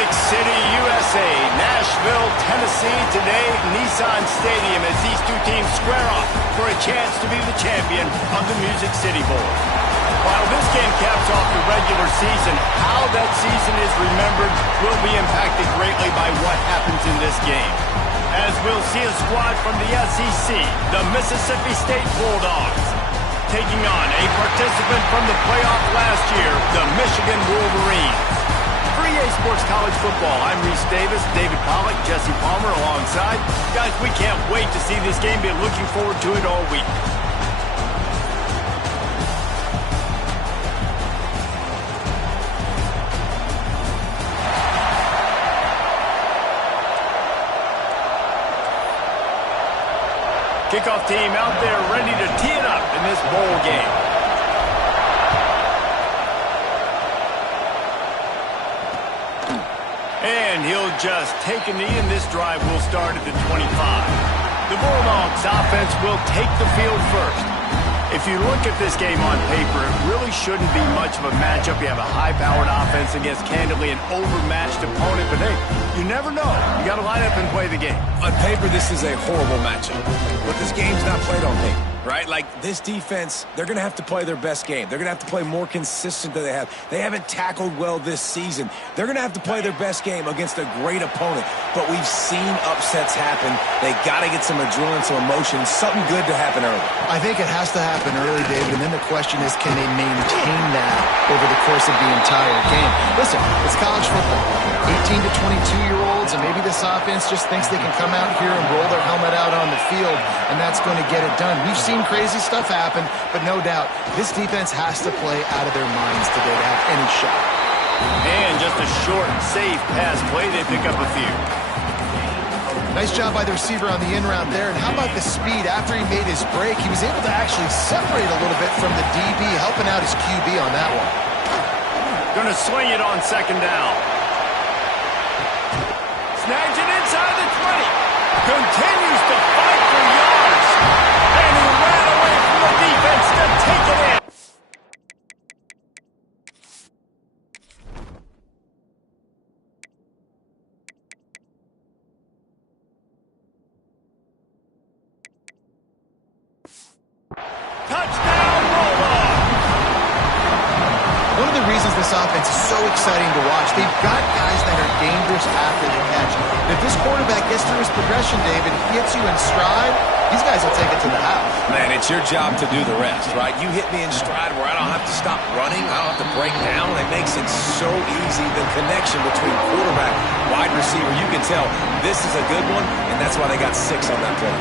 Music City, USA, Nashville, Tennessee. Today, Nissan Stadium as these two teams square off for a chance to be the champion of the Music City Bowl. While this game caps off the regular season, how that season is remembered will be impacted greatly by what happens in this game. As we'll see a squad from the SEC, the Mississippi State Bulldogs, taking on a participant from the playoff last year, the Michigan Wolverines. For EA Sports College Football, I'm Reese Davis, David Pollack, Jesse Palmer alongside. Guys, we can't wait to see this game. Been looking forward to it all week. Kickoff team out there ready to tee it up in this bowl game. And he'll just take a knee, and this drive will start at the 25. The Bulldogs offense will take the field first. If you look at this game on paper, it really shouldn't be much of a matchup. You have a high-powered offense against, candidly, an overmatched opponent. But, hey, you never know. You got to line up and play the game. On paper, this is a horrible matchup. But this game's not played on paper, right? Like, this defense, they're going to have to play their best game. They're going to have to play more consistent than they have. They haven't tackled well this season. They're going to have to play their best game against a great opponent. But we've seen upsets happen. They got to get some adrenaline, some emotion, something good to happen early. I think it has to happen early, David, and then the question is, can they maintain that over the course of the entire game? Listen, it's college football. 18 to 22-year-olds, and maybe this offense just thinks they can come out here and roll their helmet out on the field, and that's going to get it done. We've seen crazy stuff happen, but no doubt, this defense has to play out of their minds today to have any shot. And just a short, safe pass play. They pick up a few. Nice job by the receiver on the in-route there. And how about the speed? After he made his break, he was able to actually separate a little bit from the DB, helping out his QB on that one. Going to swing it on second down. Snags it inside the 20. Continues to fight for yards. And he ran away from the defense to take it in. Touchdown, Bulldogs! One of the reasons this offense is so exciting to watch, they've got guys that are dangerous after the catch. And if this quarterback gets through his progression, David, hits you in stride, these guys will take it to the house. Man, it's your job to do the rest, right? You hit me in stride where I don't have to stop running. I don't have to break down. It makes it so easy. The connection between quarterback, wide receiver, you can tell this is a good one, and that's why they got 6 on that play.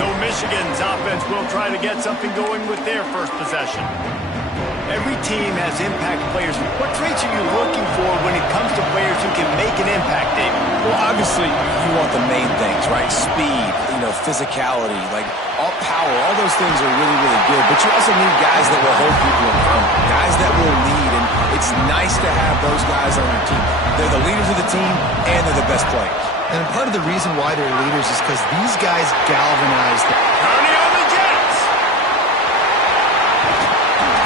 So Michigan's offense will try to get something going with their first possession. Every team has impact players. What traits are you looking for when it comes to players who can make an impact, David? Well, obviously, you want the main things, right? Speed, physicality, like all power, all those things are really, really good. But you also need guys that will hold people accountable, guys that will lead. And it's nice to have those guys on your team. They're the leaders of the team, and they're the best players. And part of the reason why they're leaders is because these guys galvanize the... Ernie on the Jets!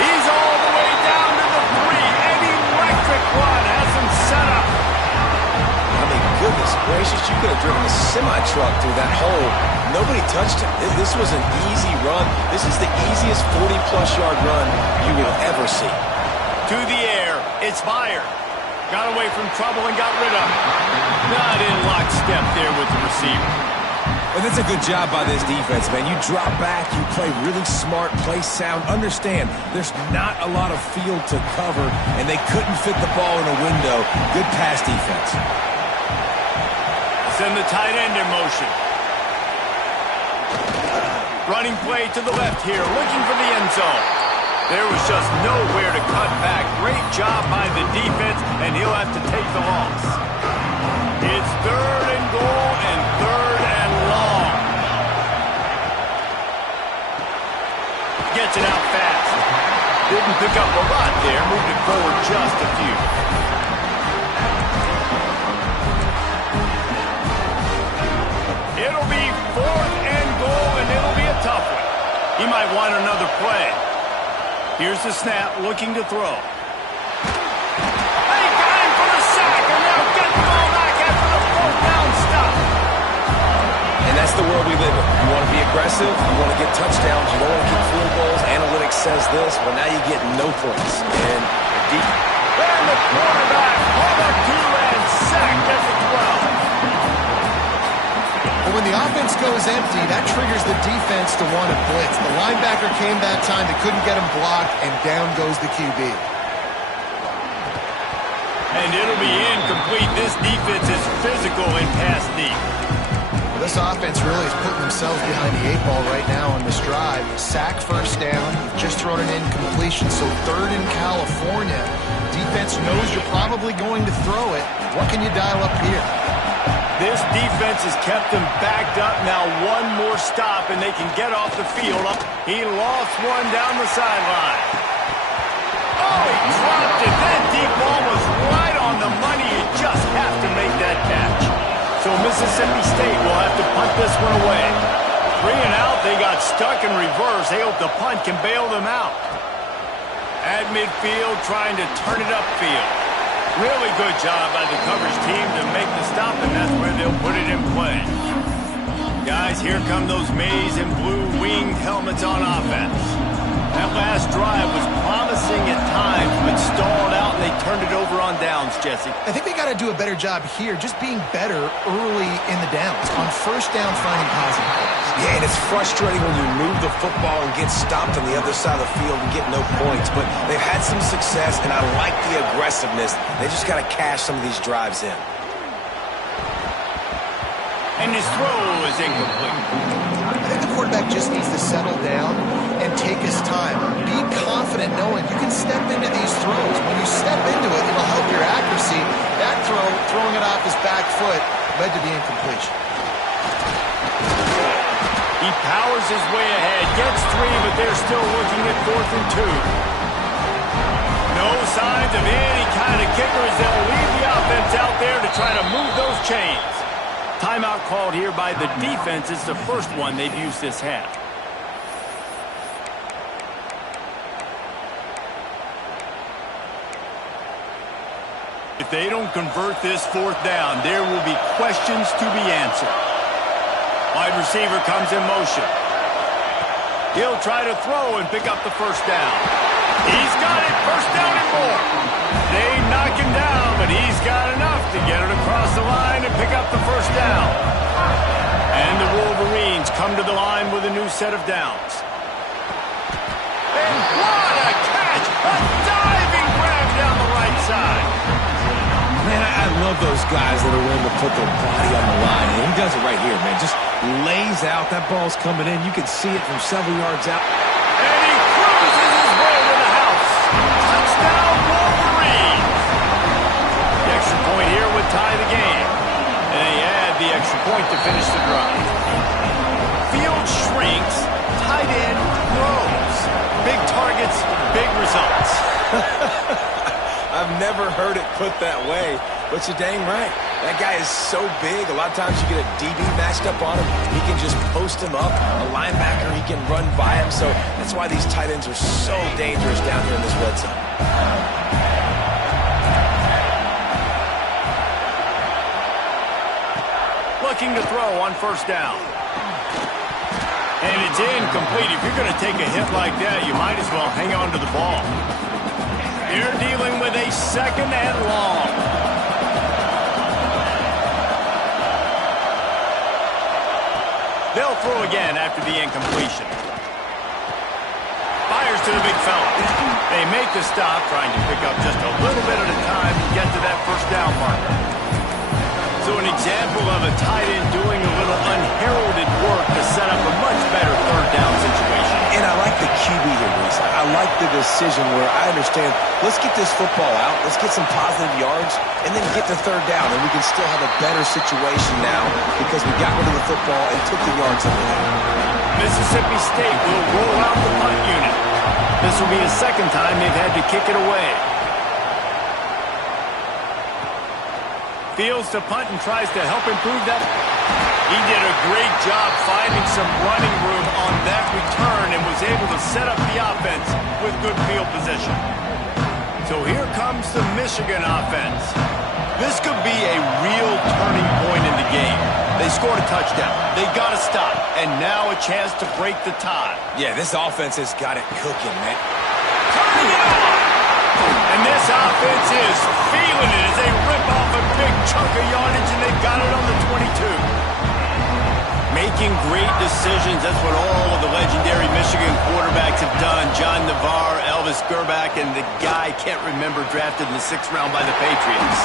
He's all the way down to the 3. An electric one has him set up. I mean, goodness gracious, you could have driven a semi-truck through that hole. Nobody touched him. This was an easy run. This is the easiest 40-plus yard run you will ever see. To the air, it's fired. Got away from trouble and got rid of it. Not in lockstep there with the receiver. And that's a good job by this defense, man. You drop back, you play really smart, play sound. Understand, there's not a lot of field to cover, and they couldn't fit the ball in a window. Good pass defense. Send the tight end in motion. Running play to the left here, looking for the end zone. There was just nowhere to cut back. Great job by the defense, and he'll have to take the loss. It's 3rd and goal and 3rd and long. Gets it out fast. Didn't pick up a lot there, moved it forward just a few. It'll be 4th and goal, and it'll be a tough one. He might want another play. Here's the snap, looking to throw. They got him for the sack, and they'll get that's the world we live in. You want to be aggressive, you want to get touchdowns, you don't want to kick field goals. Analytics says this, but now you get no points. And deep. And the quarterback hauled up to and sacked at the 12. But when the offense goes empty, that triggers the defense to want to blitz. The linebacker came that time. They couldn't get him blocked, and down goes the QB. And it'll be incomplete. This defense is physical and pass deep. Well, this offense really is putting themselves behind the 8 ball right now on this drive. Sack first down. You've just thrown an incompletion, so third in California. Defense knows you're probably going to throw it. What can you dial up here? This defense has kept them backed up. Now one more stop, and they can get off the field. He lost one down the sideline. Oh, he dropped it. That deep ball was right on the money. You just have to make that catch. So Mississippi State will have to punt this one away. 3 and out, they got stuck in reverse. They hope the punt can bail them out. At midfield, trying to turn it upfield. Really good job by the coverage team to make the stop, and that's where they'll put it in play. Guys, here come those maize and blue winged helmets on offense. That last drive was promising at times, but stalled out, and they turned it over on downs, Jesse. I think they got to do a better job here, just being better early in the downs. On first down, finding positive plays. Yeah, and it's frustrating when you move the football and get stopped on the other side of the field and get no points. But they've had some success, and I like the aggressiveness. They just got to cash some of these drives in. And his throw is incomplete. I think the quarterback just needs to settle down and take his time. Be confident knowing you can step into these throws. When you step into it, it'll help your accuracy. That throw, throwing it off his back foot, led to the incompletion. He powers his way ahead, gets 3, but they're still looking at 4th and 2. No signs of any kind of kickers. They'll leave the offense out there to try to move those chains. Timeout called here by the defense. It's the first one they've used this half. If they don't convert this 4th down, there will be questions to be answered. Wide receiver comes in motion. He'll try to throw and pick up the first down. He's got it. First down and more. They knock him down, but he's got enough to get it across the line and pick up the first down. And the Wolverines come to the line with a new set of downs. And what a catch! A diving grab down the right side. Man, I love those guys that are willing to put their body on the line. And he does it right here, man. Just lays out. That ball's coming in. You can see it from several yards out. And he cruises his way to the house. Touchdown, Wolverines. The extra point here would tie the game. And they add the extra point to finish the drive. Field shrinks. Tight end grows. Big targets, big results. I've never heard it put that way, but you're dang right. That guy is so big. A lot of times you get a DB matched up on him. He can just post him up. A linebacker, he can run by him. So that's why these tight ends are so dangerous down here in this red zone. Looking to throw on first down. And it's incomplete. If you're going to take a hit like that, you might as well hang on to the ball. They're dealing with a 2nd and long. They'll throw again after the incompletion. Fires to the big fella. They make the stop, trying to pick up just a little bit at a time to get to that first down marker. So an example of a tight end doing a little unheralded work to set up a much better 3rd down situation. And I like the QB here, Reese. I like the decision where I understand, let's get this football out, let's get some positive yards, and then get to 3rd down, and we can still have a better situation now because we got rid of the football and took the yards over there. Mississippi State will roll out the punt unit. This will be the 2nd time they've had to kick it away. Fields to punt and tries to help improve that. He did a great job finding some running room on that return and was able to set up the offense with good field position. So here comes the Michigan offense. This could be a real turning point in the game. They scored a touchdown. They got to stop. And now a chance to break the tie. Yeah, this offense has got it cooking, man. Turning it on! And this offense is feeling it as they rip off a big chunk of yardage, and they've got it on the 22. Making great decisions, that's what all of the legendary Michigan quarterbacks have done. John Navarre, Elvis Gerbach, and the guy, can't remember, drafted in the 6th round by the Patriots.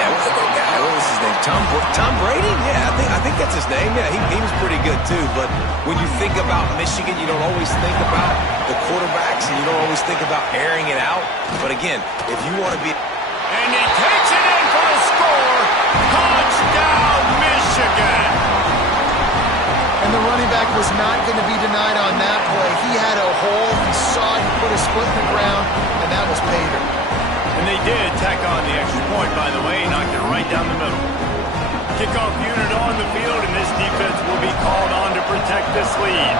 Yeah, what was his name? Tom Brady? Yeah, I think that's his name. Yeah, he was pretty good too. But when you think about Michigan, you don't always think about the quarterbacks, and you don't always think about airing it out. But again, if you want to be... And he takes it in for the score. Touchdown, Michigan! And the running back was not going to be denied on that play. He had a hole, he saw it, he put his foot in the ground, and that was pay dirt. And they did tack on the extra point, by the way, knocked it right down the middle. Kickoff unit on the field, and this defense will be called on to protect this lead.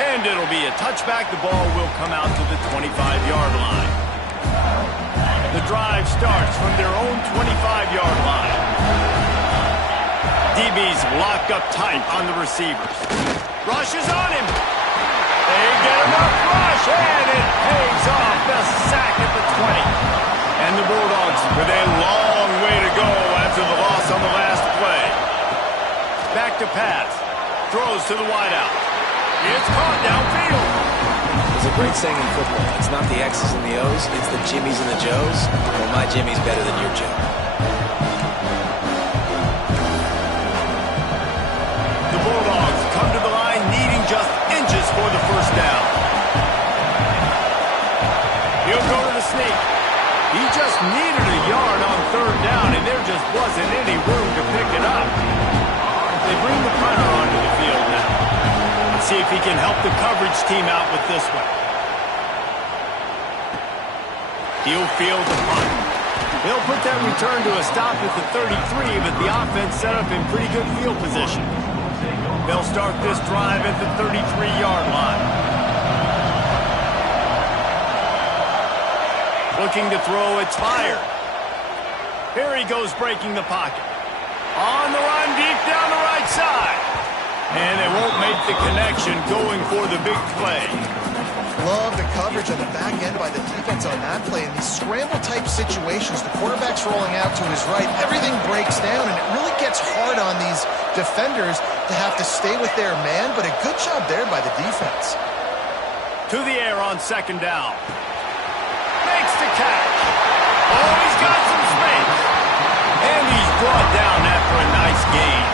And it'll be a touchback. The ball will come out to the 25-yard line. The drive starts from their own 25-yard line. DB's locked up tight on the receivers. Rush is on him. They get enough rush, and it pays off. The sack at the 20. And the Bulldogs with a long way to go after the loss on the last play. Back to pass. Throws to the wideout. It's caught downfield. There's a great saying in football. It's not the X's and the O's, it's the Jimmies and the Joes. Well, my Jimmy's better than your Joe. The Bulldogs come to the line needing just inches for the first down. He'll go to the sneak. He just needed a yard on 3rd down, and there just wasn't any room to pick it up. They bring the punter onto the field now. Let's see if he can help the coverage team out with this one. He'll field the punt. They'll put that return to a stop at the 33, but the offense set up in pretty good field position. They'll start this drive at the 33-yard line. Looking to throw, it's fired. Here he goes breaking the pocket. On the run deep down the right side. And they won't make the connection going for the big play. Love the coverage on the back end by the defense on that play. In these scramble-type situations, the quarterback's rolling out to his right. Everything breaks down, and it really gets hard on these defenders to have to stay with their man, but a good job there by the defense. To the air on 2nd down. Makes the catch. Oh, he's got some space. And he's brought down after a nice gain.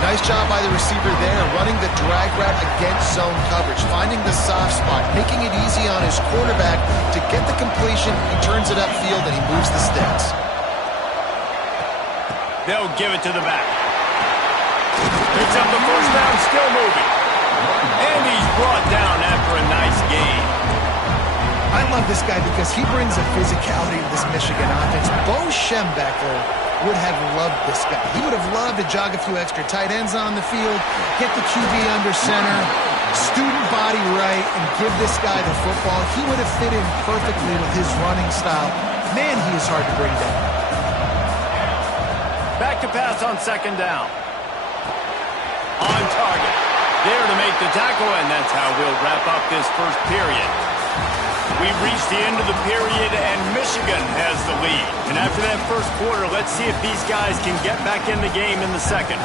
Nice job by the receiver there, running the drag route against zone coverage, finding the soft spot, making it easy on his quarterback to get the completion. He turns it upfield, and he moves the sticks. They'll give it to the back. Picks up the first down, still moving. And he's brought down after a nice gain. I love this guy because he brings a physicality to this Michigan offense. Bo Schembechler would have loved this guy. He would have loved to jog a few extra tight ends on the field, get the QB under center, student body right, and give this guy the football. He would have fit in perfectly with his running style. Man, he is hard to bring down. Back to pass on 2nd down. On target. There to make the tackle, and that's how we'll wrap up this first period. We've reached the end of the period, and Michigan has the lead. And after that first quarter, let's see if these guys can get back in the game in the second.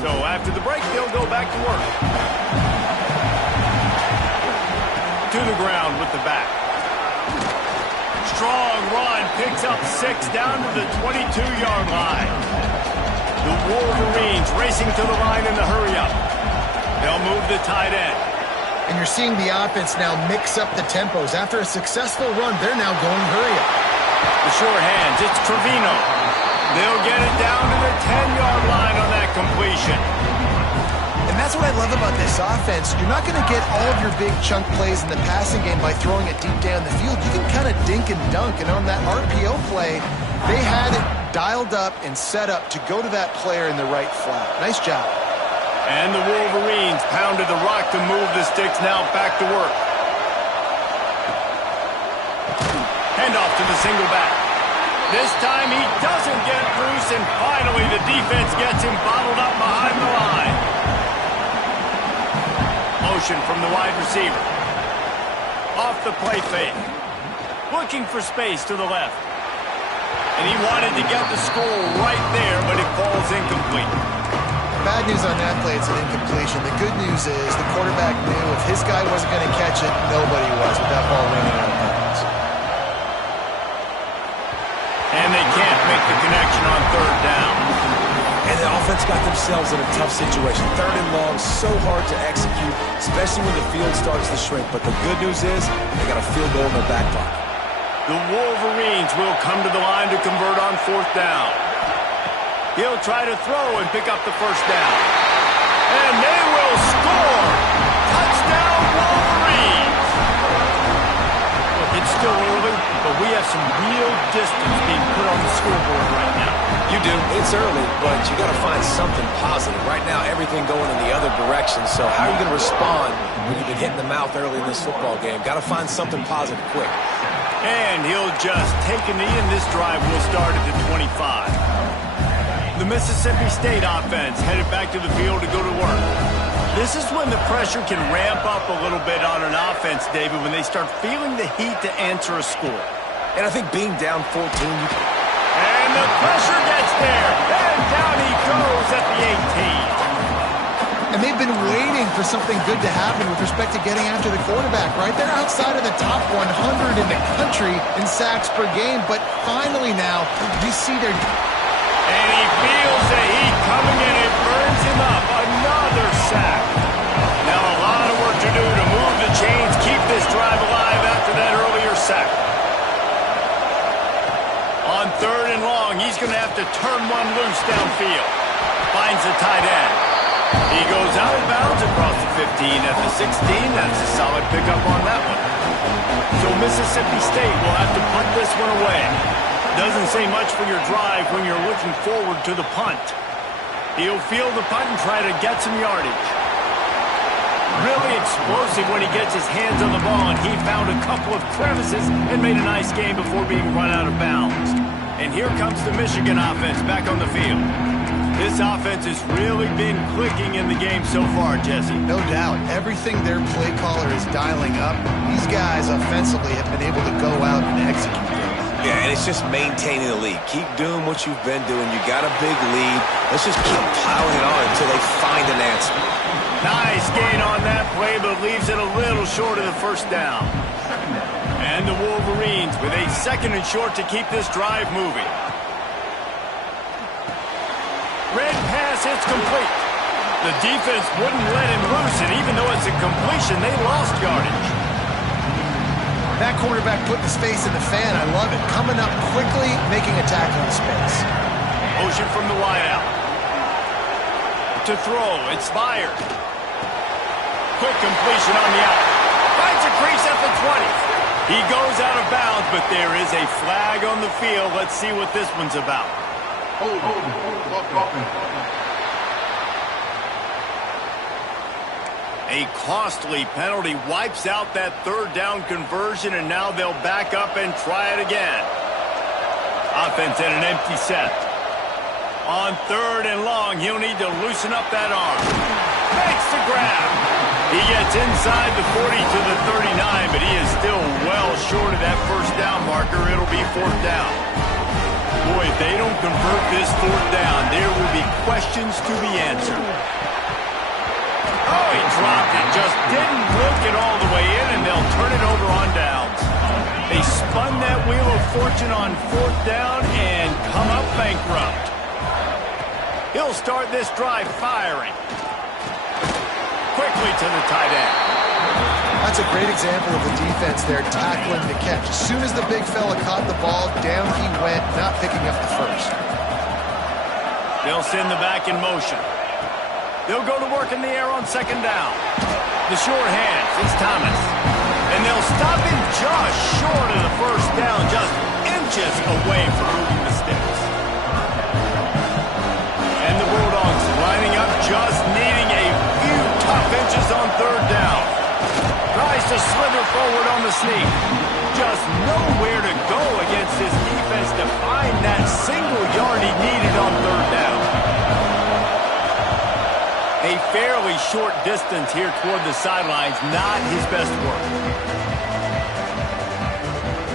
So after the break, they'll go back to work. To the ground with the back. Strong run, picks up 6 down to the 22-yard line. The Wolverines racing to the line in the hurry-up. They'll move the tight end. And you're seeing the offense now mix up the tempos. After a successful run, they're now going hurry-up. The short hands, it's Trevino. They'll get it down to the 10-yard line on that completion. And that's what I love about this offense. You're not going to get all of your big chunk plays in the passing game by throwing it deep down the field. You can kind of dink and dunk. And on that RPO play, They had it dialed up and set up to go to that player in the right flat. Nice job. And the Wolverines pounded the rock to move the sticks. Now back to work. Handoff to the single back. This time he doesn't get loose, and finally the defense gets him bottled up behind the line. Motion from the wide receiver. Off the play fake. Looking for space to the left. And he wanted to get the score right there, but it falls incomplete. Bad news on that play, it's an incompletion. The good news is the quarterback knew if his guy wasn't going to catch it, nobody was with that ball raining out of bounds. And they can't make the connection on third down. And the offense got themselves in a tough situation. Third and long, so hard to execute, especially when the field starts to shrink. But the good news is they got a field goal in their back pocket. The Wolverines will come to the line to convert on fourth down. He'll try to throw and pick up the first down. And they will score! Touchdown, Wolverines! Look, it's still early, but we have some real distance being put on the scoreboard right now. You do. It's early, but you got to find something positive. Right now, everything going in the other direction. So how are you going to respond when you've been hit in the mouth early in this football game? Got to find something positive quick. And he'll just take a knee, and this drive will start at the 25. The Mississippi State offense headed back to the field to go to work. This is when the pressure can ramp up a little bit on an offense, David, when they start feeling the heat to answer a score. And I think being down 14... And the pressure gets there. And down he goes at the 18. And they've been waiting for something good to happen with respect to getting after the quarterback, right? They're outside of the top 100 in the country in sacks per game, but finally now, you see their... And he feels the heat coming in. It burns him up. Another sack. Now a lot of work to do to move the chains, keep this drive alive after that earlier sack. On third and long, he's going to have to turn one loose downfield. Finds the tight end. He goes out of bounds across the 15 at the 16. That's a solid pickup on that one. So Mississippi State will have to punt this one away. Doesn't say much for your drive when you're looking forward to the punt. He'll field the punt and try to get some yardage. Really explosive when he gets his hands on the ball, and he found a couple of crevices and made a nice game before being run out of bounds. And here comes the Michigan offense back on the field. This offense has really been clicking in the game so far, Jesse. No doubt. Everything their play caller is dialing up, these guys offensively have been able to go out and execute. Yeah, and it's just maintaining the lead. Keep doing what you've been doing. You got a big lead. Let's just keep piling it on until they find an answer. Nice gain on that play, but leaves it a little short of the first down. And the Wolverines with a second and short to keep this drive moving. Red pass, it's complete. The defense wouldn't let him loose, and even though it's a completion, they lost yardage. That quarterback put his face in the fan. I love it. Coming up quickly, making a tackle in space. Motion from the wideout. To throw, it's fired. Quick completion on the out. Finds a crease at the 20. He goes out of bounds, but there is a flag on the field. Let's see what this one's about. A costly penalty wipes out that third down conversion, and now they'll back up and try it again. Offense at an empty set. On third and long, he'll need to loosen up that arm. Makes the grab. He gets inside the 40 to the 39, but he is still well short of that first down marker. It'll be fourth down. Boy, if they don't convert this fourth down, there will be questions to be answered. Oh, he dropped it. Just didn't look it all the way in, and they'll turn it over on downs. They spun that wheel of fortune on fourth down and come up bankrupt. He'll start this drive firing. Quickly to the tight end. That's a great example of the defense there tackling the catch. As soon as the big fella caught the ball, down he went, not picking up the first. They'll send the back in motion. They'll go to work in the air on second down. The short hands, it's Thomas. And they'll stop him just short of the first down, just inches away from moving the sticks. And the Bulldogs lining up, just needing a few tough inches on third down. Tries to slither forward on the sneak. Just nowhere to go against his defense to find that single yard he needed on third down. A fairly short distance here toward the sidelines, not his best work.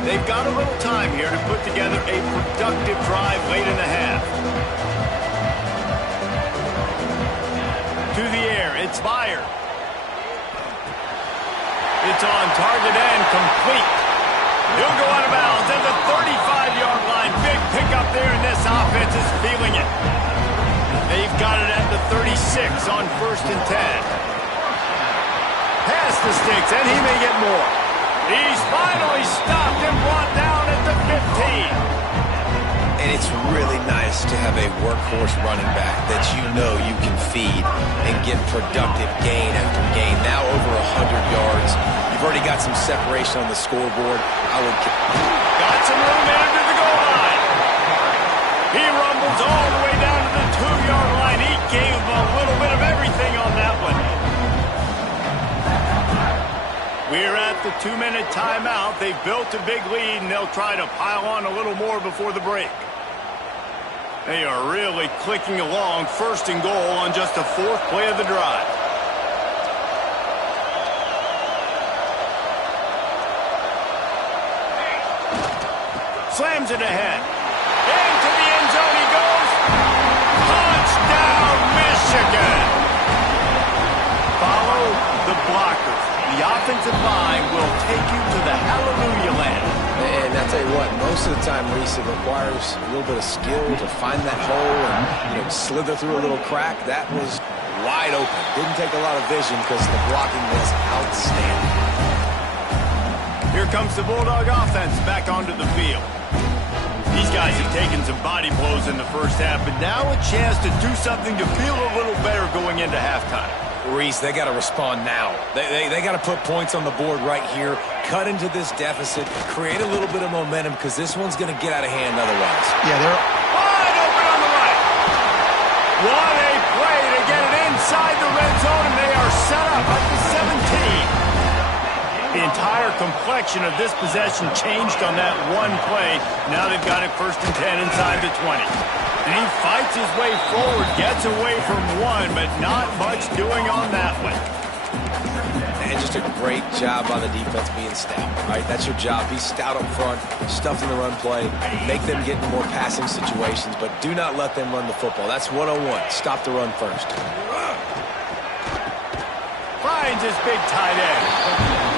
They've got a little time here to put together a productive drive late in the half. To the air, it's fired. It's on target and complete. He'll go out of bounds at the 35-yard line. Big pickup there, and this offense is feeling it. They've got it at the 36 on 1st and 10. Pass the sticks, and he may get more. He's finally stopped and brought down at the 15. And it's really nice to have a workhorse running back that you know you can feed and get productive gain after gain. Now over 100 yards. You've already got some separation on the scoreboard. Got some room under the goal line. He rumbles all the way down to the 2-yard line. He gave a little bit of everything on that one. We're at the 2-minute timeout. They've built a big lead, and they'll try to pile on a little more before the break. They are really clicking along, 1st and goal on just the 4th play of the drive. Slams it ahead. Into the end zone he goes. Touchdown, Michigan. Follow the blockers. The offensive line will take you to the hallelujah land. And I tell you what, most of the time, Reese, it requires a little bit of skill to find that hole and slither through a little crack. That was wide open. Didn't take a lot of vision because the blocking was outstanding. Here comes the Bulldog offense back onto the field. These guys have taken some body blows in the first half, but now a chance to do something to feel a little better going into halftime. Reese, they got to respond now. They got to put points on the board right here, cut into this deficit, create a little bit of momentum because this one's going to get out of hand otherwise. Yeah, they're wide open on the right. What a play to get it inside the red zone, and they are set up at the 17. The entire complexion of this possession changed on that one play. Now they've got it 1st and 10 inside the 20. And he fights his way forward, gets away from one, but not much doing on that one. And just a great job on the defense being stout. All right, that's your job. Be stout up front, stuff in the run play, make them get in more passing situations, but do not let them run the football. That's 101. Stop the run first. Finds his big tight end.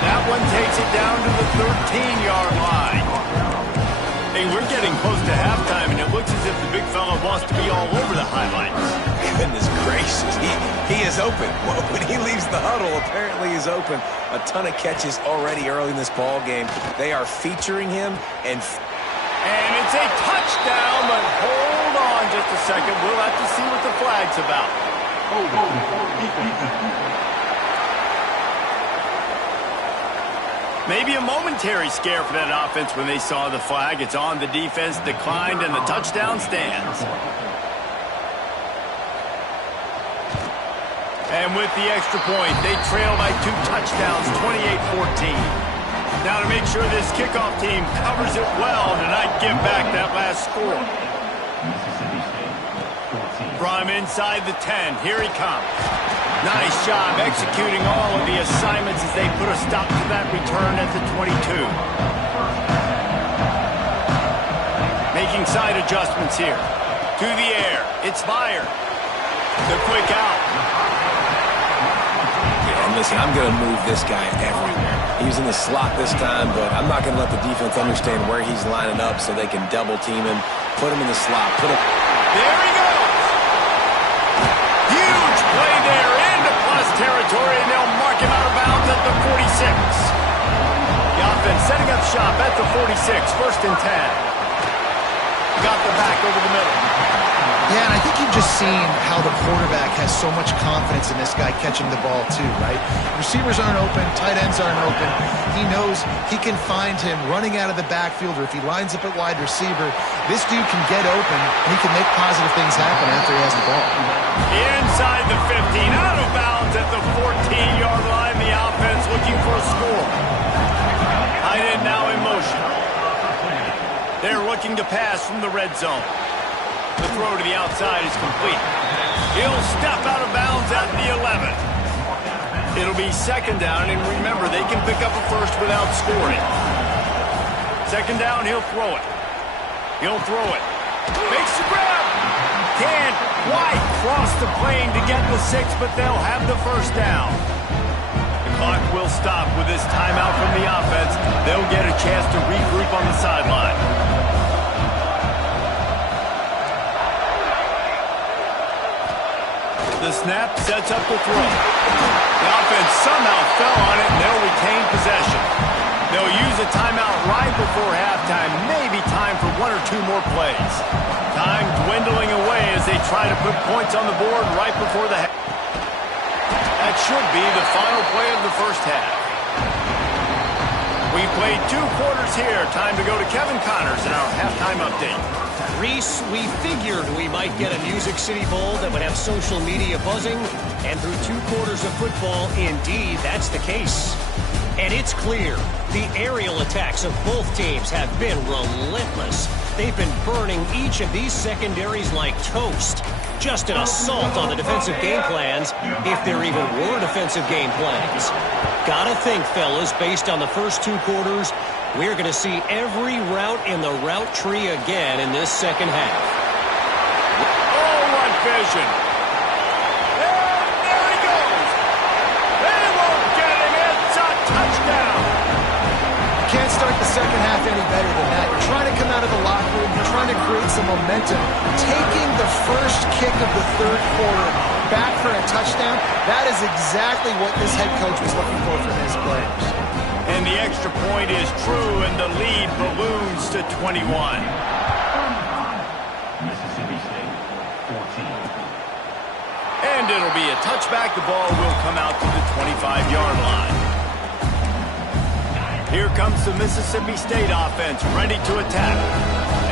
That one takes it down to the 13-yard line. Hey, we're getting close to halftime, and it looks as if the big fella wants to be all over the highlights. Goodness gracious, he is open. Well, when he leaves the huddle, apparently he's open. A ton of catches already early in this ball game. They are featuring him, and it's a touchdown, but hold on just a second. We'll have to see what the flag's about. Maybe a momentary scare for that offense when they saw the flag. It's on the defense, declined, and the touchdown stands. And with the extra point, they trail by 2 touchdowns, 28-14. Now to make sure this kickoff team covers it well to not give back that last score. From inside the 10, here he comes. Nice job executing all of the assignments as they put a stop to that return at the 22. Making side adjustments here. To the air. It's fired. The quick out. Yeah, and listen, I'm going to move this guy everywhere. He's in the slot this time, but I'm not going to let the defense understand where he's lining up so they can double team him, put him in the slot, put him. There he goes. Huge play there. Territory, and they'll mark him out of bounds at the 46. The offense setting up shop at the 46, 1st and 10. Got the back over the middle. Yeah, and I think you've just seen how the quarterback has so much confidence in this guy catching the ball too, right? Receivers aren't open, tight ends aren't open. He knows he can find him running out of the backfield, or if he lines up at wide receiver, this dude can get open and he can make positive things happen after he has the ball. Inside the 15, out of bounds at the 14-yard line. The offense looking for a score. Tight end now in motion. They're looking to pass from the red zone. The throw to the outside is complete. He'll step out of bounds at the 11. It'll be second down, and remember, they can pick up a first without scoring. Second down, he'll throw it. He'll throw it. Makes the grab. Can't quite cross the plane to get the 6, but they'll have the first down. The clock will stop with this timeout from the offense. They'll get a chance to regroup on the sideline. The snap sets up the throw. The offense somehow fell on it, and they'll retain possession. They'll use a timeout right before halftime, maybe time for 1 or 2 more plays. Time dwindling away as they try to put points on the board right before the half. That should be the final play of the first half. We played 2 quarters here. Time to go to Kevin Connors in our halftime update. Reese, we figured we might get a Music City Bowl that would have social media buzzing, and through 2 quarters of football, indeed, that's the case. And it's clear, the aerial attacks of both teams have been relentless. They've been burning each of these secondaries like toast. Just an assault on the defensive game plans, if there even were defensive game plans. Gotta think, fellas, based on the first 2 quarters, we're going to see every route in the route tree again in this second half. Oh, what vision. And there he goes. They won't get him. It's a touchdown. You can't start the second half any better than that. You're trying to come out of the locker room. You're trying to create some momentum. Taking the first kick of the third quarter back for a touchdown, that is exactly what this head coach was looking for from his players. And the extra point is true, and the lead balloons to 21. Mississippi State, 14. And it'll be a touchback. The ball will come out to the 25-yard line. Here comes the Mississippi State offense, ready to attack.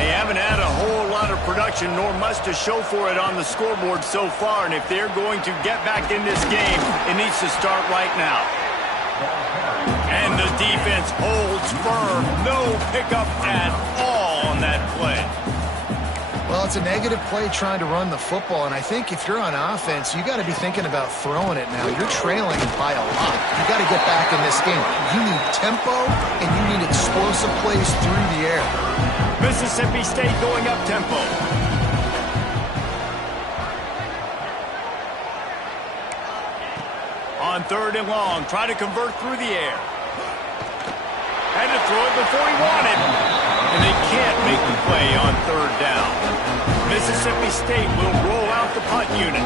They haven't had a whole lot of production, nor much to show for it on the scoreboard so far, and if they're going to get back in this game, it needs to start right now. And the defense holds firm. No pickup at all on that play. Well, it's a negative play trying to run the football, and I think if you're on offense, you got to be thinking about throwing it now. You're trailing by a lot. You got to get back in this game. You need tempo, and you need explosive plays through the air. Mississippi State going up tempo. On 3rd and long, try to convert through the air. Had to throw it before he wanted. And they can't make the play on 3rd down. Mississippi State will roll out the punt unit.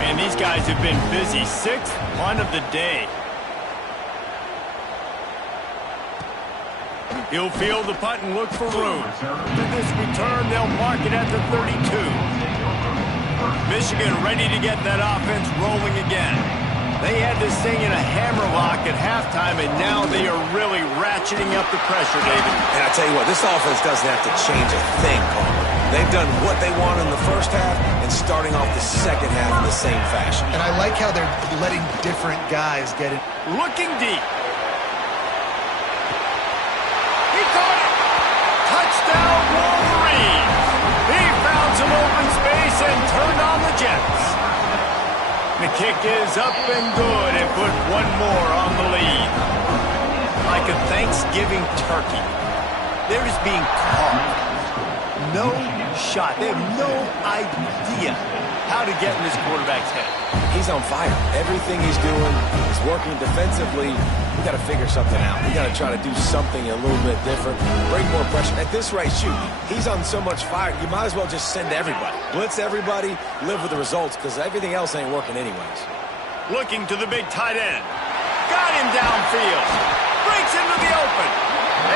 And these guys have been busy. 6th punt of the day. He'll field the punt and look for room. For this return, they'll mark it at the 32. Michigan ready to get that offense rolling again. They had this thing in a hammerlock at halftime, and now they are really ratcheting up the pressure, David. And I tell you what, this offense doesn't have to change a thing, Carl. They've done what they want in the first half and starting off the second half in the same fashion. And I like how they're letting different guys get it. Looking deep. He caught it. Touchdown, Wolverines. He found some open space and turned on the Jets. The kick is up and good and put 1 more on the lead. Like a Thanksgiving turkey. They're just being caught. No shot. They have no idea how to get in this quarterback's head. He's on fire. Everything he's doing is working defensively. We got to figure something out. We got to try to do something a little bit different. Bring more pressure. At this rate, shoot, he's on so much fire, you might as well just send everybody. Blitz everybody, live with the results, because everything else ain't working anyways. Looking to the big tight end. Got him downfield. Breaks into the open.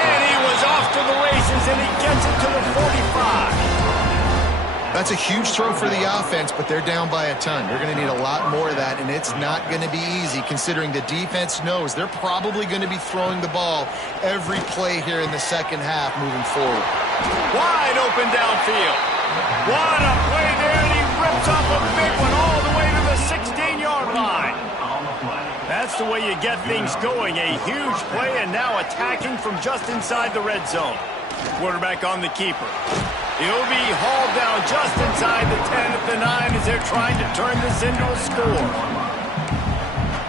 And he was off to the races, and he gets it to the 45. That's a huge throw for the offense, but they're down by a ton. They're going to need a lot more of that, and it's not going to be easy considering the defense knows they're probably going to be throwing the ball every play here in the second half moving forward. Wide open downfield. What a play there, and he rips off a big one all the way to the 16-yard line. That's the way you get things going. A huge play, and now attacking from just inside the red zone. Quarterback on the keeper. He'll be hauled down just inside the 10 at the 9 as they're trying to turn this into a score.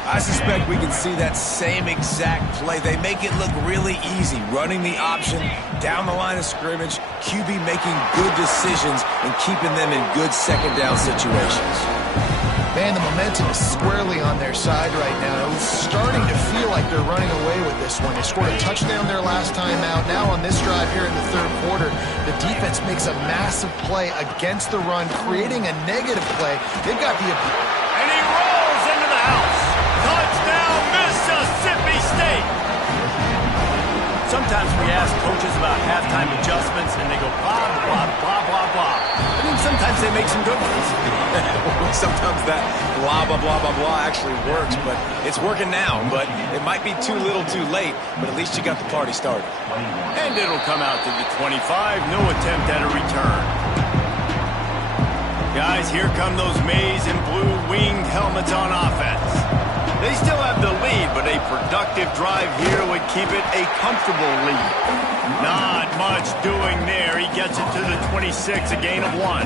I suspect we can see that same exact play. They make it look really easy, running the option down the line of scrimmage, QB making good decisions and keeping them in good second down situations. Man, the momentum is squarely on their side right now. It was starting to feel like they're running away with this one. They scored a touchdown their last time out. Now on this drive here in the third quarter, the defense makes a massive play against the run, creating a negative play. They've got the... And he rolls into the house. Touchdown, Mississippi State. Sometimes we ask coaches about halftime adjustments, and they go blah, blah, blah, blah, blah. I mean, sometimes they make some good ones. Sometimes that blah, blah, blah, blah, blah actually works, but it's working now. But it might be too little too late, but at least you got the party started. And it'll come out to the 25. No attempt at a return. Guys, here come those maize and blue winged helmets on offense. They still have the lead, but a productive drive here would keep it a comfortable lead. Not much doing there. He gets it to the 26, a gain of 1.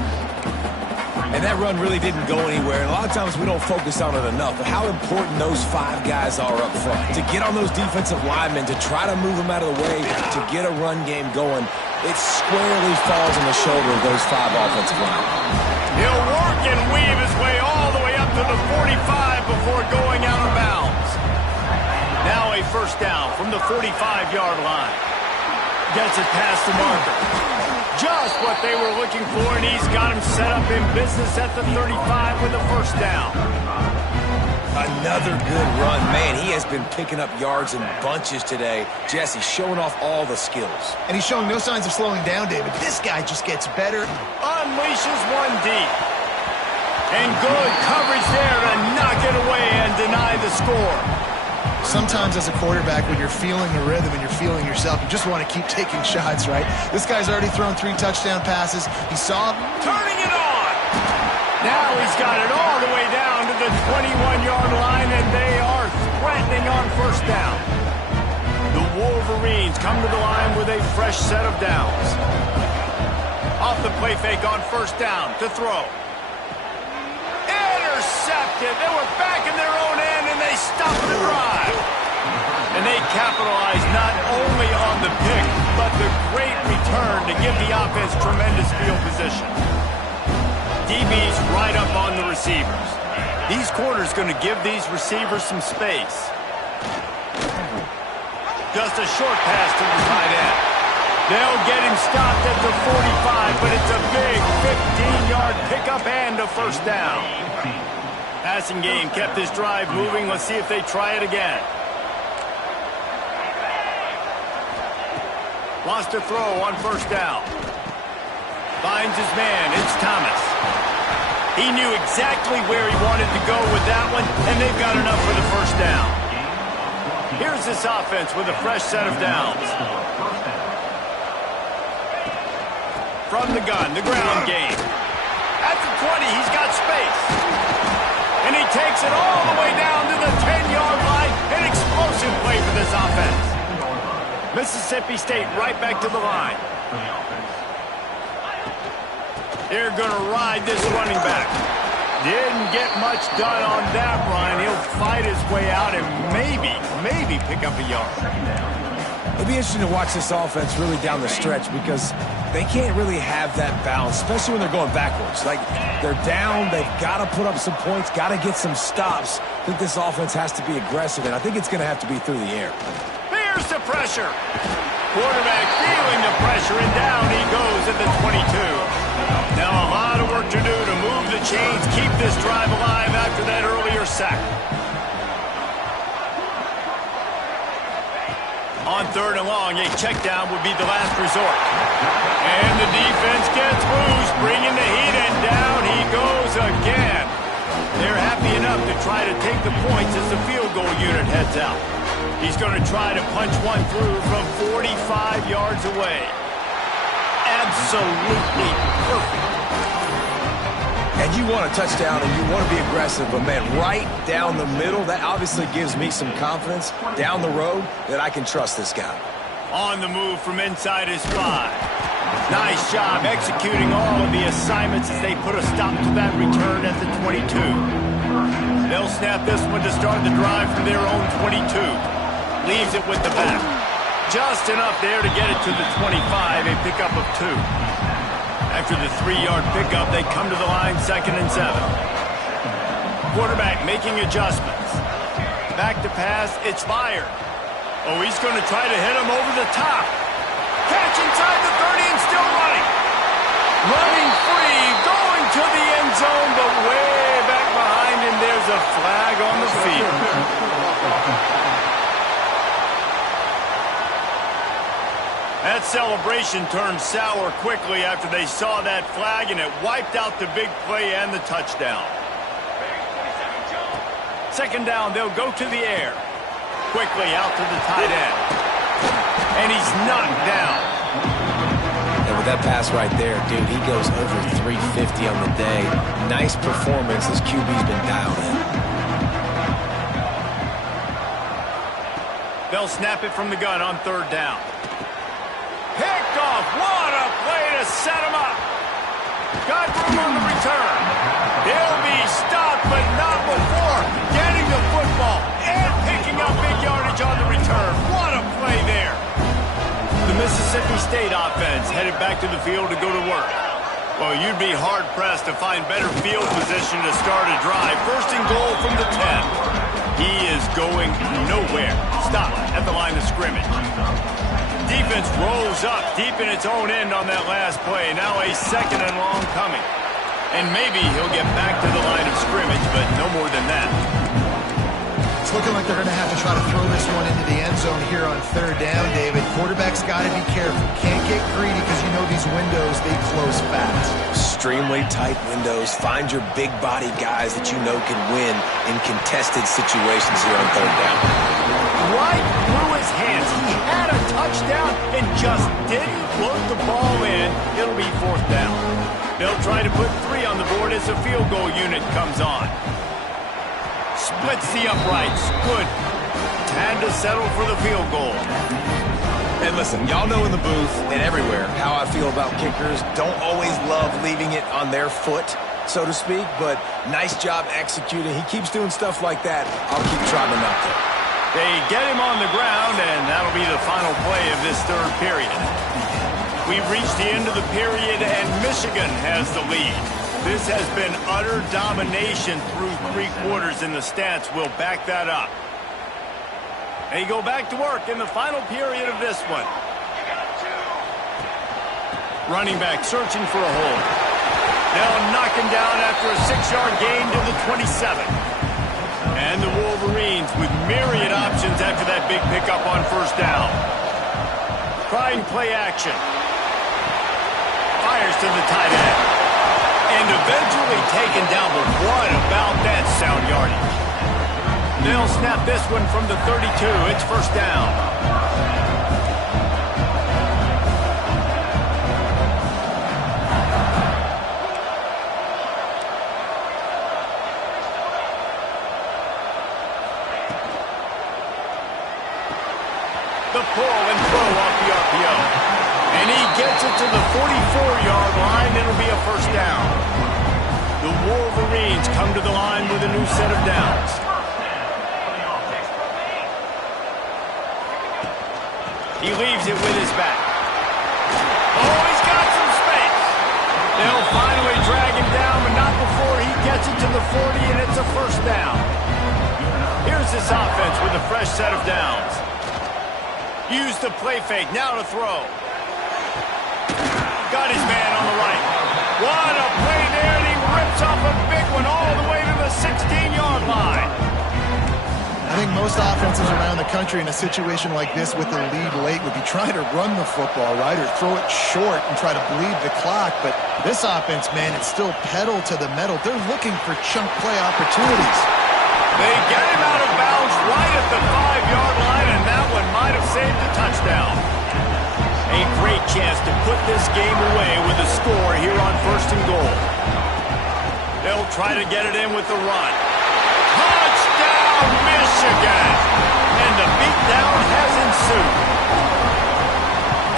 And that run really didn't go anywhere. And a lot of times we don't focus on it enough, but how important those 5 guys are up front. To get on those defensive linemen, to try to move them out of the way, to get a run game going, it squarely falls on the shoulder of those 5 offensive linemen. He'll work and weave his way all the way up to the 45 before going out of bounds. Now a first down from the 45-yard line. Gets it past the marker. Just what they were looking for, and he's got him set up in business at the 35 with a first down. Another good run. Man, he has been picking up yards in bunches today. Jesse showing off all the skills. And he's showing no signs of slowing down, David. This guy just gets better. Unleashes one deep. And good coverage there to knock it away and deny the score. Sometimes as a quarterback, when you're feeling the rhythm and you're feeling yourself, you just want to keep taking shots, right? This guy's already thrown 3 touchdown passes. He saw him. Turning it on. Now he's got it all the way down to the 21-yard line, and they are threatening on first down. The Wolverines come to the line with a fresh set of downs. Off the play fake on first down to throw. Intercepted. They were back in their own end, and they stopped the drive. And they capitalized not only on the pick, but the great return to give the offense tremendous field position. DB's right up on the receivers. These corners going to give these receivers some space. Just a short pass to the tight end. They'll get him stopped at the 45, but it's a big 15-yard pickup and a first down. Passing game kept this drive moving. Let's see if they try it again. Lost a throw on first down. Finds his man. It's Thomas. He knew exactly where he wanted to go with that one, and they've got enough for the first down. Here's this offense with a fresh set of downs. From the gun, the ground game. At the 20, he's got space. And he takes it all the way down to the 10-yard line. An explosive play for this offense. Mississippi State right back to the line. They're going to ride this running back. Didn't get much done on that run. He'll fight his way out and maybe pick up a yard. It'll be interesting to watch this offense really down the stretch because they can't really have that balance, especially when they're going backwards. Like, they're down, they've got to put up some points, got to get some stops. I think this offense has to be aggressive, and I think it's going to have to be through the air. Here's the pressure. Quarterback feeling the pressure, and down he goes at the 22. Now a lot of work to do to move the chains, keep this drive alive after that earlier sack. On 3rd and long, a check down would be the last resort. And the defense gets loose, bringing the heat, and down he goes again. They're happy enough to try to take the points as the field goal unit heads out. He's going to try to punch one through from 45 yards away. Absolutely perfect. And you want a touchdown and you want to be aggressive, but man, right down the middle, that obviously gives me some confidence down the road that I can trust this guy. On the move from inside his 5. Nice job executing all of the assignments as they put a stop to that return at the 22. They'll snap this one to start the drive from their own 22. Leaves it with the back. Just enough there to get it to the 25, a pickup of 2. After the 3-yard pickup, they come to the line 2nd and 7. Quarterback making adjustments. Back to pass, it's fired. Oh, he's going to try to hit him over the top. Catch inside the 30 and still running. Running free, going to the end zone, but way back behind him, there's a flag on the field. That celebration turned sour quickly after they saw that flag, and it wiped out the big play and the touchdown. 2nd down, they'll go to the air. Quickly out to the tight end. And he's knocked down. And with that pass right there, dude, he goes over 350 on the day. Nice performance as QB's been dialed in. They'll snap it from the gun on 3rd down. Picked off. What a play to set him up. Got room on the return. He'll be stopped, but not before getting the football and picking up big yardage on the return. What a play there. The Mississippi State offense headed back to the field to go to work. Well, you'd be hard-pressed to find better field position to start a drive. 1st and goal from the 10. He is going nowhere. Stop at the line of scrimmage. Defense rolls up deep in its own end on that last play. Now a 2nd and long coming. And maybe he'll get back to the line of scrimmage, but no more than that. It's looking like they're going to have to try to throw this one into the end zone here on 3rd down, David. Quarterback's got to be careful. Can't get greedy because you know these windows, they close fast. Extremely tight windows. Find your big body guys that you know can win in contested situations here on 3rd down. Right through his hands. He had a touchdown and just didn't put the ball in. It'll be 4th down. They'll try to put 3 on the board as the field goal unit comes on. Splits the uprights. Good. Time to settle for the field goal. And listen, y'all know in the booth and everywhere how I feel about kickers. Don't always love leaving it on their foot, so to speak, but nice job executing. He keeps doing stuff like that. I'll keep trotting him out there. They get him on the ground, and that'll be the final play of this 3rd period. We've reached the end of the period, and Michigan has the lead. This has been utter domination through 3 quarters, and the stats will back that up. They go back to work in the final period of this one. Running back searching for a hole. They'll knock him down after a 6-yard gain to the 27. And the Wolverines with myriad options after that big pickup on 1st down. Trying play action. Fires to the tight end. And eventually taken down, but what about that sound yardage? They'll snap this one from the 32. It's 1st down. The pull and throw off the RPO. And he gets it to the 44-yard line. It'll be a 1st down. The Wolverines come to the line with a new set of downs. He leaves it with his back. Oh, he's got some space. They'll finally drag him down, but not before he gets it to the 40, and it's a 1st down. Here's this offense with a fresh set of downs. Use the play fake, now to throw. Got his man on the right. What a play there, and he rips off a big one all the way to the 16-yard line. I think most offenses around the country in a situation like this with the lead late would be trying to run the football, right, or throw it short and try to bleed the clock. But this offense, man, it's still pedal to the metal. They're looking for chunk play opportunities. They get him out of bounds right at the 5-yard line, and that one might have saved a touchdown. A great chance to put this game away with a score here on 1st and goal. They'll try to get it in with the run. Touchdown, Michigan! And the beatdown has ensued.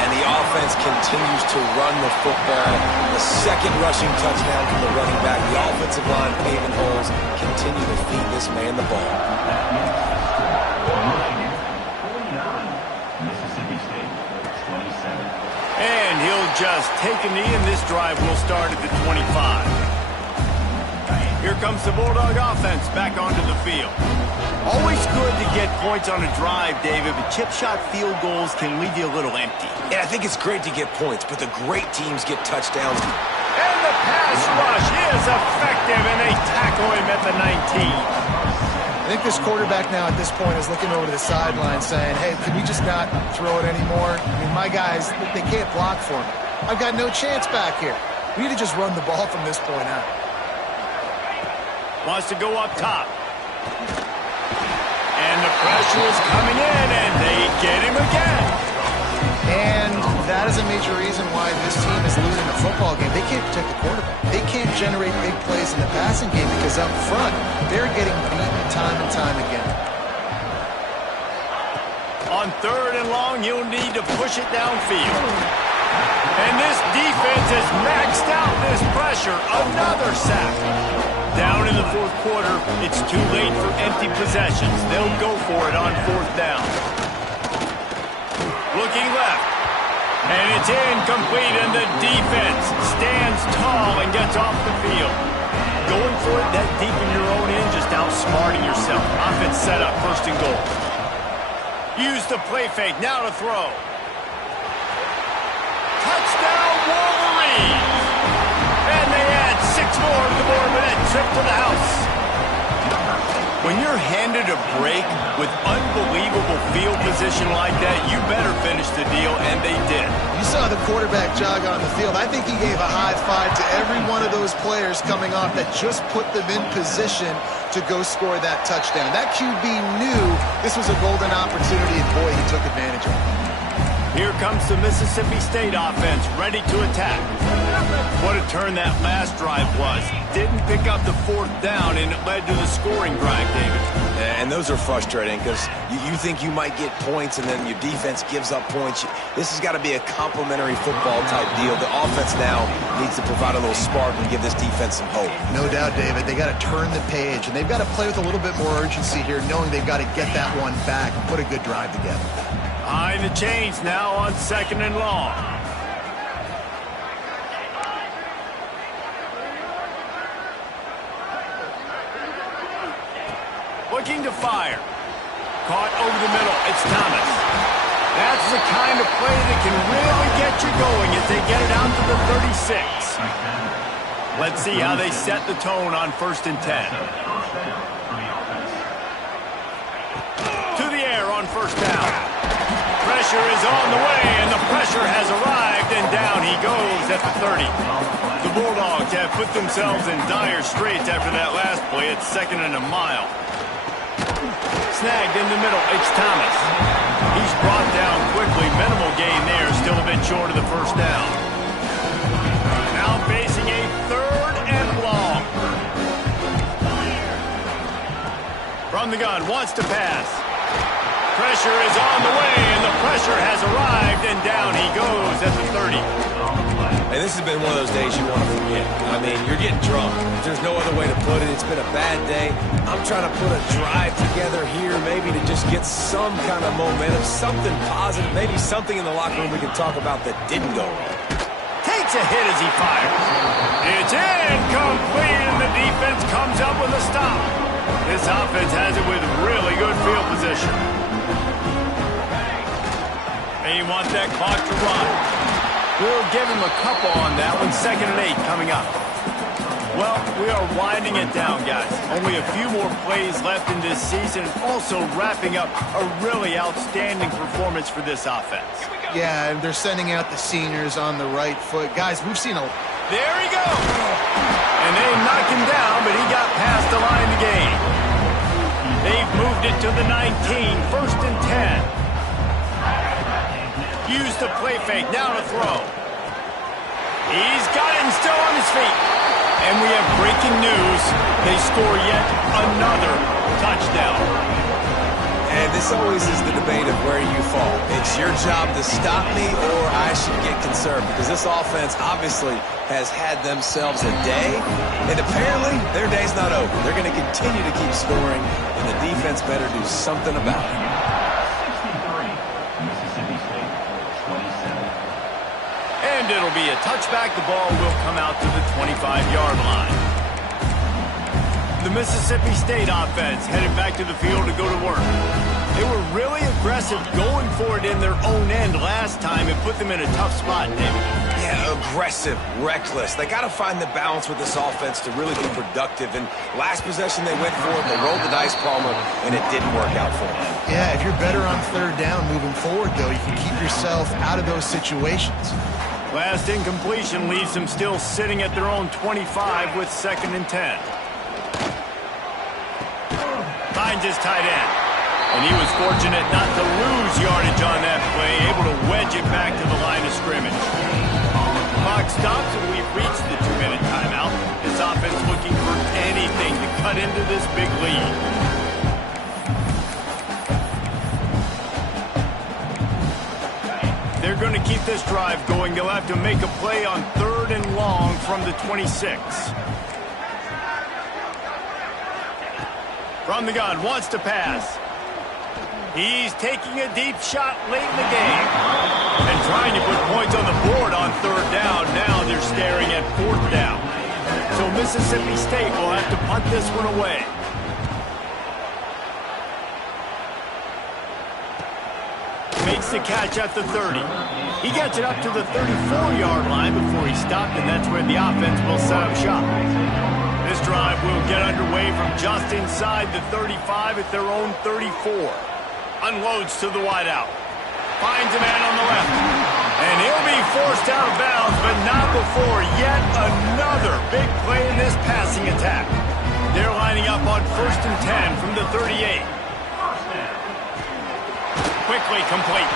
And the offense continues to run the football. The second rushing touchdown from the running back. The offensive line paving holes. Continue to feed this man the ball. Mississippi State, 27. And he'll just take a knee, and this drive will start at the 25. Here comes the Bulldog offense back onto the field. Always good to get points on a drive, David, but chip shot field goals can leave you a little empty. Yeah, I think it's great to get points, but the great teams get touchdowns. And the pass rush is effective, and they tackle him at the 19. I think this quarterback now at this point is looking over to the sideline saying, hey, can we just not throw it anymore? I mean, my guys, they can't block for me. I've got no chance back here. We need to just run the ball from this point out. Wants to go up top. And the pressure is coming in, and they get him again. And that is a major reason why this team is losing the football game. They can't protect the quarterback. They can't generate big plays in the passing game because up front, they're getting beaten time and time again. On 3rd and long, you'll need to push it downfield. And this defense has maxed out this pressure. Another sack. Down in the 4th quarter, it's too late for empty possessions. They'll go for it on 4th down. Looking left. And it's incomplete, and the defense stands tall and gets off the field. Going for it that deep in your own end, just outsmarting yourself. Offense set up, 1st and goal. Use the play fake, now to throw. Touchdown, Wolverines! And they add 6 more to the board with that trip to the house. When you're handed a break with unbelievable field position like that, you better finish the deal, and they did. You saw the quarterback jog on the field. I think he gave a high five to every one of those players coming off that just put them in position to go score that touchdown. That QB knew this was a golden opportunity, and boy, he took advantage of it. Here comes the Mississippi State offense, ready to attack. What a turn that last drive was. Didn't pick up the 4th down, and it led to the scoring drive, David. And those are frustrating because you think you might get points, and then your defense gives up points. This has got to be a complementary football type deal. The offense now needs to provide a little spark and give this defense some hope. No doubt, David. They got to turn the page, and they've got to play with a little bit more urgency here, knowing they've got to get that one back and put a good drive together. Behind the chains now on 2nd and long. Looking to fire. Caught over the middle. It's Thomas. That's the kind of play that can really get you going as they get it out to the 36. Let's see how they set the tone on 1st and 10. To the air on 1st down. Pressure is on the way, and the pressure has arrived, and down he goes at the 30. The Bulldogs have put themselves in dire straits after that last play. It's 2nd and a mile. Snagged in the middle, it's Thomas. He's brought down quickly. Minimal gain there, still a bit short of the 1st down. Now facing a 3rd and long. From the gun, wants to pass. Pressure is on the way, and the pressure has arrived, and down he goes at the 30. And this has been one of those days you want to forget. I mean, you're getting drunk. There's no other way to put it. It's been a bad day. I'm trying to put a drive together here, maybe to just get some kind of momentum, something positive, maybe something in the locker room we can talk about that didn't go wrong. Takes a hit as he fires. It's incomplete, and the defense comes up with a stop. This offense has it with really good field position. They want that clock to run. We'll give him a couple on that one. 2nd and 8 coming up. Well, we are winding it down, guys. Only a few more plays left in this season, and also wrapping up a really outstanding performance for this offense. Yeah, and they're sending out the seniors on the right foot. Guys, we've seen a... There he goes! And they knock him down, but he got past the line to gain. They've moved it to the 19, 1st and 10. Use the play fake, now to throw. He's got it and still on his feet. And we have breaking news. They score yet another touchdown. And this always is the debate of where you fall. It's your job to stop me or I should get concerned, because this offense obviously has had themselves a day, and apparently their day's not over. They're going to continue to keep scoring, and the defense better do something about it. 63, Mississippi State, 27. And it'll be a touchback. The ball will come out to the 25-yard line. The Mississippi State offense headed back to the field to go to work. They were really aggressive going for it in their own end last time and put them in a tough spot, David. Yeah, aggressive, reckless. They got to find the balance with this offense to really be productive. And last possession they went for it, they rolled the dice, Palmer, and it didn't work out for them. Yeah, if you're better on 3rd down moving forward, though, you can keep yourself out of those situations. Last incompletion leaves them still sitting at their own 25 with 2nd and 10. Finds his tight end. And he was fortunate not to lose yardage on that play, able to wedge it back to the line of scrimmage. Clock stops and we've reached the 2-minute timeout. This offense looking for anything to cut into this big lead. They're going to keep this drive going. They'll have to make a play on 3rd and long from the 26. From the gun, wants to pass. He's taking a deep shot late in the game. And trying to put points on the board on 3rd down. Now they're staring at 4th down. So Mississippi State will have to punt this one away. Makes the catch at the 30. He gets it up to the 34-yard line before he stopped, and that's where the offense will set up shop. This drive will get underway from just inside the 35 at their own 34. Unloads to the wideout. Finds a man on the left. And he'll be forced out of bounds, but not before yet another big play in this passing attack. They're lining up on 1st and 10 from the 38. Quickly complete.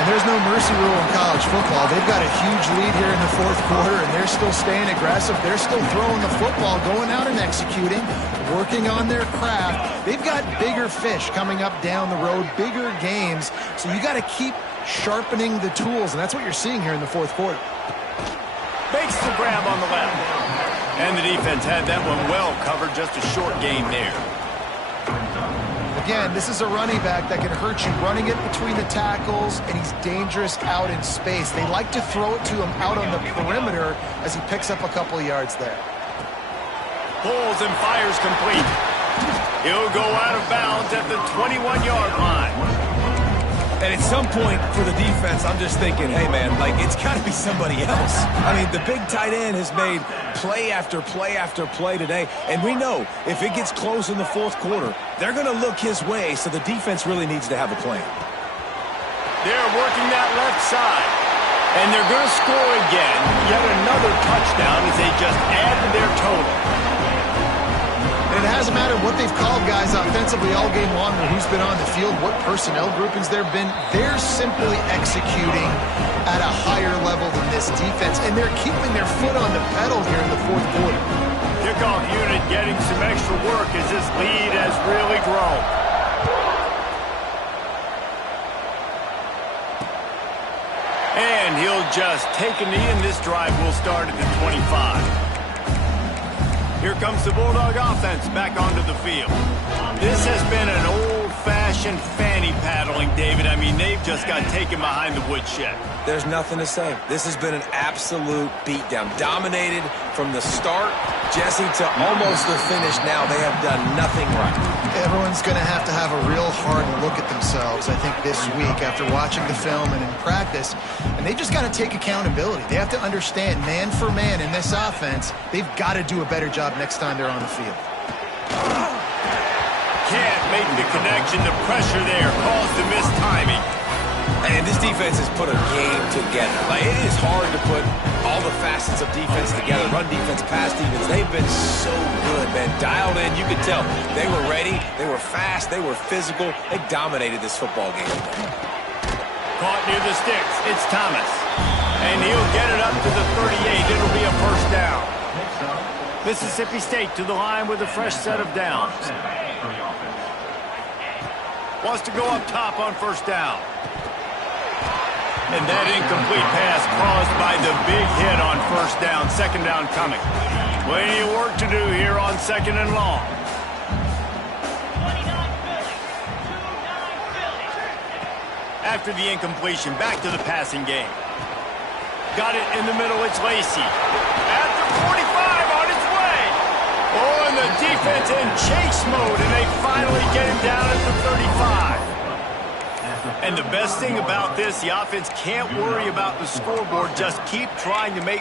And there's no mercy rule in college football. They've got a huge lead here in the 4th quarter, and they're still staying aggressive. They're still throwing the football, going out and executing, working on their craft. They've got bigger fish coming up down the road, bigger games. So you got to keep sharpening the tools, and that's what you're seeing here in the 4th quarter. Makes the grab on the left. And the defense had that one well covered, just a short gain there. Again, this is a running back that can hurt you running it between the tackles, and he's dangerous out in space. They like to throw it to him out on the perimeter as he picks up a couple of yards there. Pulls and fires complete. He'll go out of bounds at the 21-yard line. And at some point for the defense, I'm just thinking, hey, man, like, it's got to be somebody else. I mean, the big tight end has made play after play after play today. And we know if it gets close in the 4th quarter, they're going to look his way, so the defense really needs to have a plan. They're working that left side. And they're going to score again. Yet another touchdown as they just add to their total. And it hasn't mattered what they've called guys offensively all game long or who's been on the field, what personnel groupings there have been. They're simply executing at a higher level than this defense, and they're keeping their foot on the pedal here in the 4th quarter. Kickoff unit getting some extra work as this lead has really grown. And he'll just take a knee, and this drive will start at the 25. Here comes the Bulldog offense back onto the field. This has been an old-fashioned fanny paddling, David. I mean, they've just got taken behind the woodshed. There's nothing to say. This has been an absolute beatdown. Dominated from the start Jesse, to almost the finish now, they have done nothing right. Everyone's going to have a real hard look at themselves, I think, this week after watching the film and in practice. And they've just got to take accountability. They have to understand, man for man in this offense, they've got to do a better job next time they're on the field. Can't make the connection. The pressure there caused the missed timing. And this defense has put a game together. Like, it is hard to put all the facets of defense together. Run defense, pass defense. They've been so good, man. Dialed in, you could tell. They were ready. They were fast. They were physical. They dominated this football game. Caught near the sticks. It's Thomas. And he'll get it up to the 38. It'll be a first down. Mississippi State to the line with a fresh set of downs. Wants to go up top on first down. And that incomplete pass caused by the big hit on first down. Second down coming. Plenty of work to do here on second and long. After the incompletion, back to the passing game. Got it in the middle, it's Lacey. At the 45, on its way. Oh, and the defense in chase mode, and they finally get him down at the 35. And the best thing about this, the offense can't worry about the scoreboard. Just keep trying to make